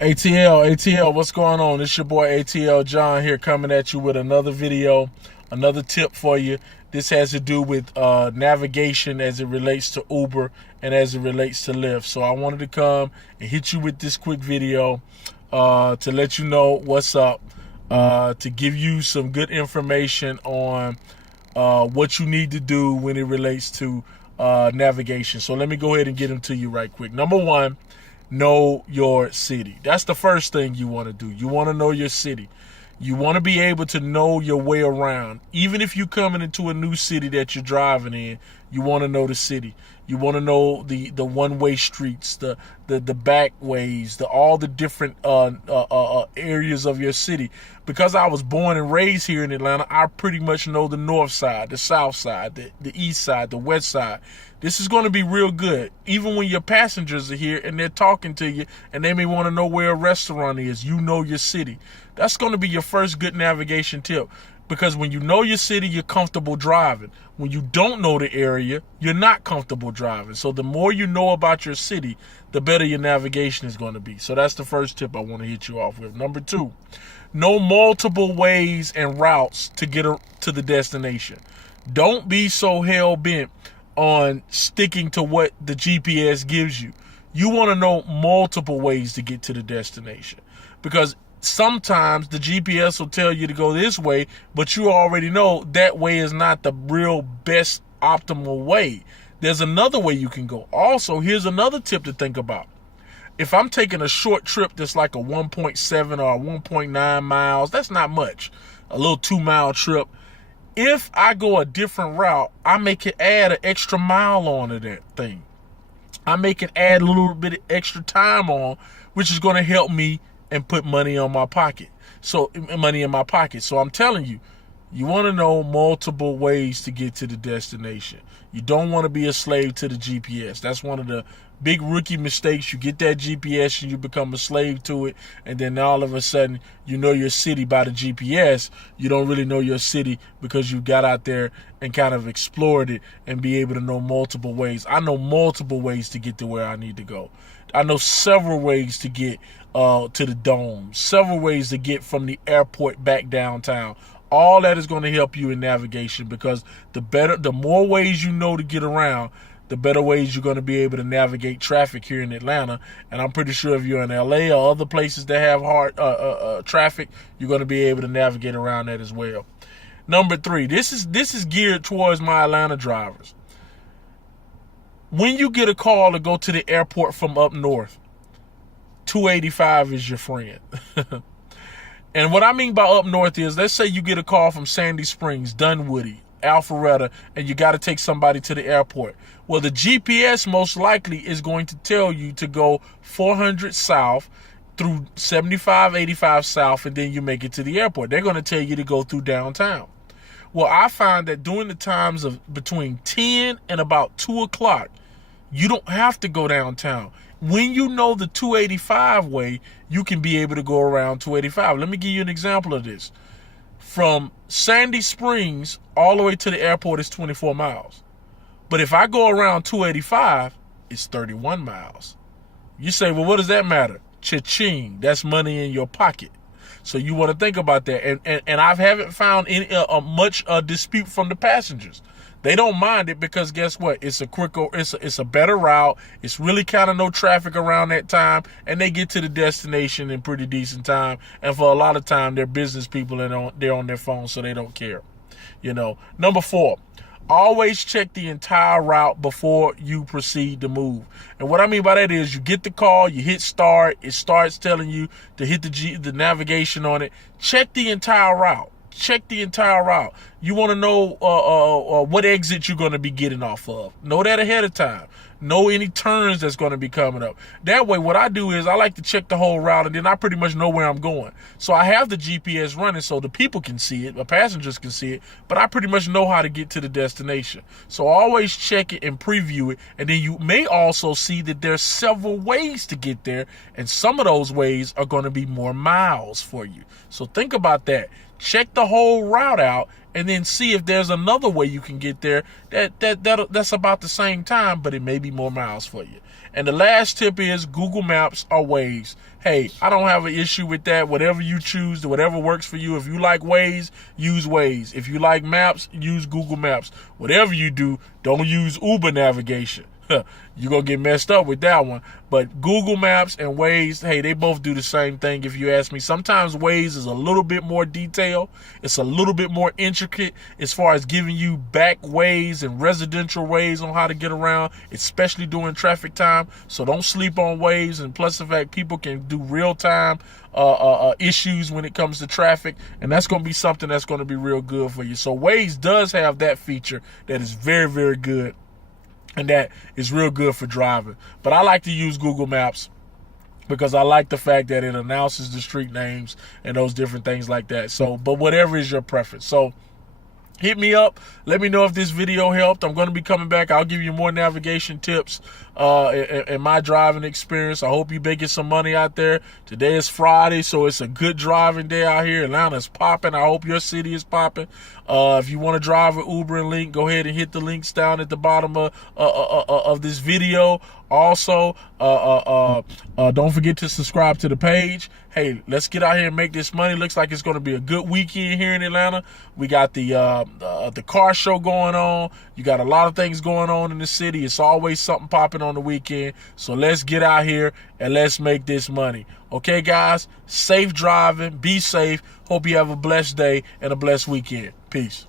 ATL, what's going on? It's your boy ATL John here, coming at you with another video, another tip for you. This has to do with navigation as it relates to Uber and as it relates to Lyft. So I wanted to come and hit you with this quick video to let you know what's up, to give you some good information on what you need to do when it relates to navigation. So let me go ahead and get them to you right quick. Number one, know your city. That's the first thing you want to do. You want to know your city. You want to be able to know your way around. Even if you're coming into a new city that you're driving in, you want to know the city. You want to know the one-way streets, the back ways, all the different areas of your city. Because I was born and raised here in Atlanta, I pretty much know the north side, the south side, the east side, the west side. This is going to be real good. Even when your passengers are here and they're talking to you and they may want to know where a restaurant is, you know your city. That's going to be your first good navigation tip. Because when you know your city, you're comfortable driving. When you don't know the area, you're not comfortable driving. So the more you know about your city, the better your navigation is going to be. So that's the first tip I want to hit you off with. Number two, know multiple ways and routes to get to the destination. Don't be so hell-bent on sticking to what the GPS gives you. You want to know multiple ways to get to the destination. Because sometimes the GPS will tell you to go this way, but you already know that way is not the real best optimal way. There's another way you can go. Also, here's another tip to think about. If I'm taking a short trip that's like a 1.7 or 1.9 miles, that's not much. A little 2-mile trip. If I go a different route, I make it add an extra mile onto that thing. I make it add a little bit of extra time on, which is going to help me and put money on my pocket. So money in my pocket. So I'm telling you, you want to know multiple ways to get to the destination. You don't want to be a slave to the GPS. That's one of the big rookie mistakes. You get that GPS and you become a slave to it, and then all of a sudden you know your city by the GPS. You don't really know your city because you got out there and kind of explored it and be able to know multiple ways. I know multiple ways to get to where I need to go. I know several ways to get to the dome, several ways to get from the airport back downtown. All that is going to help you in navigation, because the more ways you know to get around, the better ways you're going to be able to navigate traffic here in Atlanta. And I'm pretty sure if you're in LA or other places that have hard traffic, you're going to be able to navigate around that as well. Number three, this is geared towards my Atlanta drivers. When you get a call to go to the airport from up north, 285 is your friend. And what I mean by up north is, let's say you get a call from Sandy Springs, Dunwoody, Alpharetta, and you got to take somebody to the airport. Well, the GPS most likely is going to tell you to go 400 south through 75, 85 south, and then you make it to the airport. They're going to tell you to go through downtown. Well, I find that during the times of between 10 and about 2 o'clock, you don't have to go downtown. When you know the 285 way, you can be able to go around 285. Let me give you an example of this. From Sandy Springs all the way to the airport is 24 miles. But if I go around 285, it's 31 miles. You say, well, what does that matter? Cha-ching, that's money in your pocket. So you want to think about that. And I haven't found any much dispute from the passengers. They don't mind it because guess what? It's a quicker, it's a better route. It's really kind of no traffic around that time, and they get to the destination in pretty decent time. And for a lot of time, they're business people and they're on their phone, so they don't care. You know. Number four, always check the entire route before you proceed to move. And what I mean by that is, you get the call, you hit start, it starts telling you to hit the navigation on it. Check the entire route. Check the entire route. You want to know what exit you're going to be getting off of. Know that ahead of time. Know any turns that's going to be coming up. That way, what I do is I like to check the whole route, and then I pretty much know where I'm going. So I have the GPS running so the people can see it, the passengers can see it, but I pretty much know how to get to the destination. So always check it and preview it, and then you may also see that there's several ways to get there, and some of those ways are going to be more miles for you. So think about that. Check the whole route out, and then see if there's another way you can get there that's about the same time, but it may be more miles for you. And the last tip is Google Maps or Waze. Hey, I don't have an issue with that. Whatever you choose, whatever works for you. If you like Waze, use Waze. If you like Maps, use Google Maps. Whatever you do, don't use Uber navigation. You're going to get messed up with that one. But Google Maps and Waze, hey, they both do the same thing if you ask me. Sometimes Waze is a little bit more detailed. It's a little bit more intricate as far as giving you back ways and residential ways on how to get around, especially during traffic time. So don't sleep on Waze. And plus the fact people can do real-time issues when it comes to traffic. And that's going to be something that's going to be real good for you. So Waze does have that feature that is very, very good. And that is real good for driving. But I like to use Google Maps because I like the fact that it announces the street names and those different things like that. So, but whatever is your preference. So hit me up. Let me know if this video helped. I'm going to be coming back. I'll give you more navigation tips in my driving experience. I hope you're making some money out there. Today is Friday, so it's a good driving day out here. Atlanta's popping. I hope your city is popping. If you want to drive with Uber and Lyft, go ahead and hit the links down at the bottom of this video. Also, don't forget to subscribe to the page. Hey, let's get out here and make this money. Looks like it's going to be a good weekend here in Atlanta. We got the car show going on. You got a lot of things going on in the city. It's always something popping on the weekend. So let's get out here and let's make this money. Okay, guys? Safe driving. Be safe. Hope you have a blessed day and a blessed weekend. Peace.